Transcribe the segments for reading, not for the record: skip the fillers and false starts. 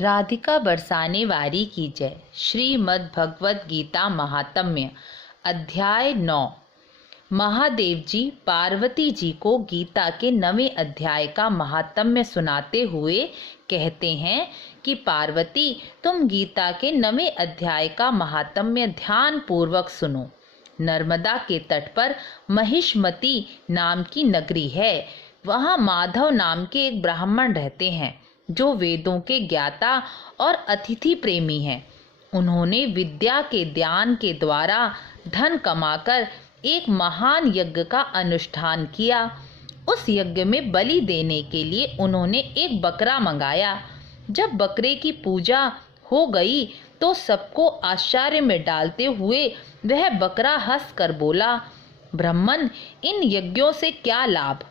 राधिका बरसाने वारी की जय। श्रीमद् भगवद गीता महात्म्य अध्याय 9। महादेव जी पार्वती जी को गीता के 9वें अध्याय का महात्म्य सुनाते हुए कहते हैं कि पार्वती, तुम गीता के 9वें अध्याय का महात्म्य ध्यान पूर्वक सुनो। नर्मदा के तट पर महिष्मती नाम की नगरी है। वहाँ माधव नाम के एक ब्राह्मण रहते हैं जो वेदों के ज्ञाता और अतिथि प्रेमी हैं। उन्होंने विद्या के ज्ञान के द्वारा धन कमाकर एक महान यज्ञ का अनुष्ठान किया। उस यज्ञ में बलि देने के लिए उन्होंने एक बकरा मंगाया। जब बकरे की पूजा हो गई तो सबको आश्चर्य में डालते हुए वह बकरा हंसकर बोला, ब्राह्मण, इन यज्ञों से क्या लाभ?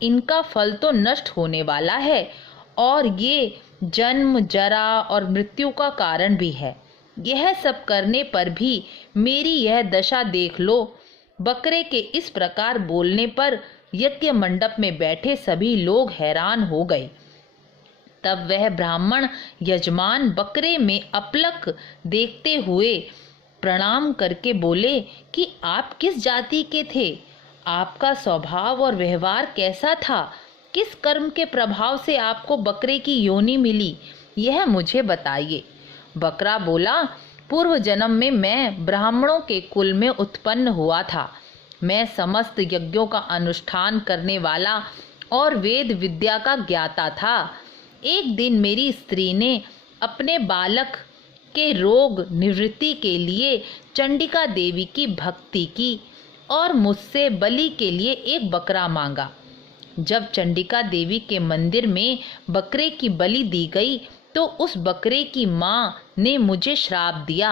इनका फल तो नष्ट होने वाला है और ये जन्म, जरा और मृत्यु का कारण भी है। यह सब करने पर भी मेरी यह दशा देख लो। बकरे के इस प्रकार बोलने पर यज्ञ मंडप में बैठे सभी लोग हैरान हो गए। तब वह ब्राह्मण यजमान बकरे में अपलक देखते हुए प्रणाम करके बोले कि आप किस जाति के थे? आपका स्वभाव और व्यवहार कैसा था? किस कर्म के प्रभाव से आपको बकरे की योनि मिली, यह मुझे बताइए। बकरा बोला, पूर्व जन्म में मैं ब्राह्मणों के कुल में उत्पन्न हुआ था। मैं समस्त यज्ञों का अनुष्ठान करने वाला और वेद विद्या का ज्ञाता था। एक दिन मेरी स्त्री ने अपने बालक के रोग निवृत्ति के लिए चंडिका देवी की भक्ति की और मुझसे बलि के लिए एक बकरा मांगा। जब चंडिका देवी के मंदिर में बकरे की बलि दी गई तो उस बकरे की माँ ने मुझे श्राप दिया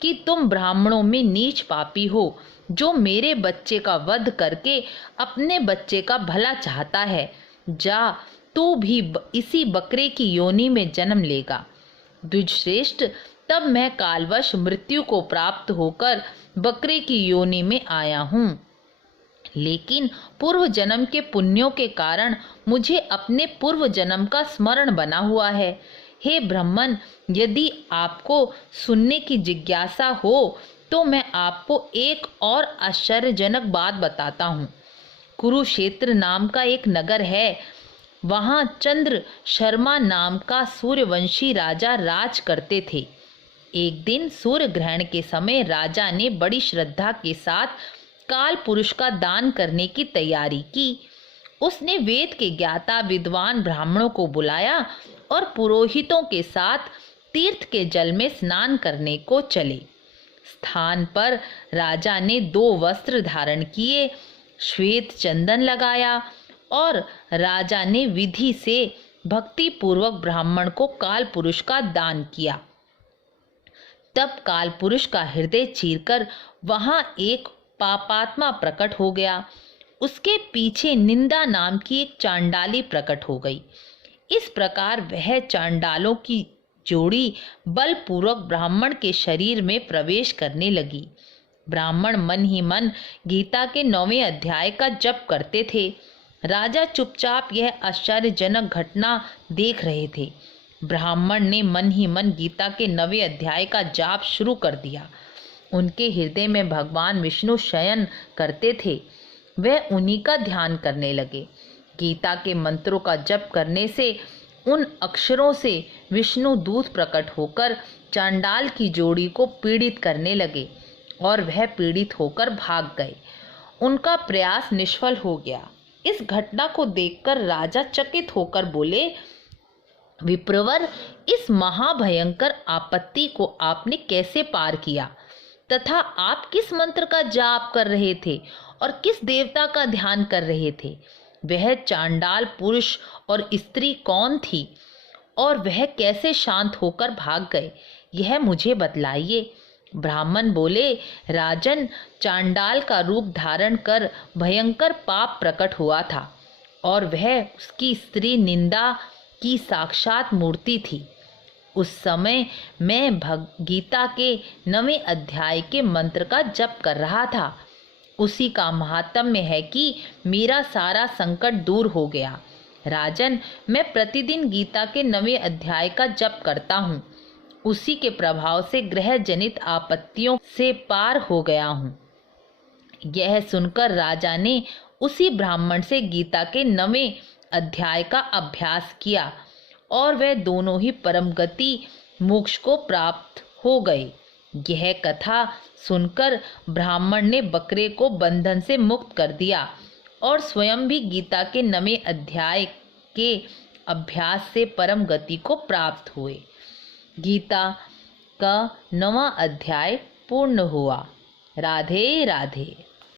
कि तुम ब्राह्मणों में नीच पापी हो, जो मेरे बच्चे का वध करके अपने बच्चे का भला चाहता है। जा, तू भी इसी बकरे की योनि में जन्म लेगा। द्विजश्रेष्ठ, तब मैं कालवश मृत्यु को प्राप्त होकर बकरे की योनि में आया हूँ, लेकिन पूर्व जन्म के पुण्यों के कारण मुझे अपने पूर्व जन्म का स्मरण बना हुआ है। हे ब्राह्मण, यदि आपको सुनने की जिज्ञासा हो तो मैं आपको एक और आश्चर्यजनक बात बताता हूँ। कुरुक्षेत्र नाम का एक नगर है। वहाँ चंद्र शर्मा नाम का सूर्यवंशी राजा राज करते थे। एक दिन सूर्य ग्रहण के समय राजा ने बड़ी श्रद्धा के साथ काल पुरुष का दान करने की तैयारी की। उसने वेद के ज्ञाता विद्वान ब्राह्मणों को बुलाया और पुरोहितों के साथ तीर्थ के जल में स्नान करने को चले। स्थान पर राजा ने 2 वस्त्र धारण किए, श्वेत चंदन लगाया और राजा ने विधि से भक्ति पूर्वक ब्राह्मण को काल पुरुष का दान किया। तब काल पुरुष का हृदय चीरकर वहां एक पापात्मा प्रकट हो गया। उसके पीछे निंदा नाम की एक चांडाली प्रकट हो गई। इस प्रकार वह चांडालों की जोड़ी बलपूर्वक ब्राह्मण के शरीर में प्रवेश करने लगी। ब्राह्मण मन ही मन गीता के 9वें अध्याय का जप करते थे। राजा चुपचाप यह आश्चर्यजनक घटना देख रहे थे। ब्राह्मण ने मन ही मन गीता के 9वें अध्याय का जाप शुरू कर दिया। उनके हृदय में भगवान विष्णु शयन करते थे। वह उन्हीं का ध्यान करने लगे। गीता के मंत्रों का जप करने से उन अक्षरों से विष्णु दूत प्रकट होकर चांडाल की जोड़ी को पीड़ित करने लगे और वह पीड़ित होकर भाग गए। उनका प्रयास निष्फल हो गया। इस घटना को देखकर राजा चकित होकर बोले, विप्रवर, इस महाभयंकर आपत्ति को आपने कैसे पार किया तथा आप किस मंत्र का जाप कर रहे थे और किस देवता का ध्यान कर रहे थे? वह चांडाल पुरुष और स्त्री कौन थी और वह कैसे शांत होकर भाग गए, यह मुझे बतलाइए। ब्राह्मण बोले, राजन, चांडाल का रूप धारण कर भयंकर पाप प्रकट हुआ था और वह उसकी स्त्री निंदा की साक्षात मूर्ति थी। उस समय मैं गीता के 9वें अध्याय के मंत्र का जप कर रहा था। उसी का महात्म्य है कि मेरा सारा संकट दूर हो गया राजन, मैं प्रतिदिन गीता के 9वें अध्याय का जप करता हूँ। उसी के प्रभाव से ग्रह जनित आपत्तियों से पार हो गया हूँ। यह सुनकर राजा ने उसी ब्राह्मण से गीता के 9वें अध्याय का अभ्यास किया और वह दोनों ही परम गति मोक्ष को प्राप्त हो गए। यह कथा सुनकर ब्राह्मण ने बकरे को बंधन से मुक्त कर दिया और स्वयं भी गीता के 9वें अध्याय के अभ्यास से परम गति को प्राप्त हुए। गीता का 9वां अध्याय पूर्ण हुआ। राधे राधे।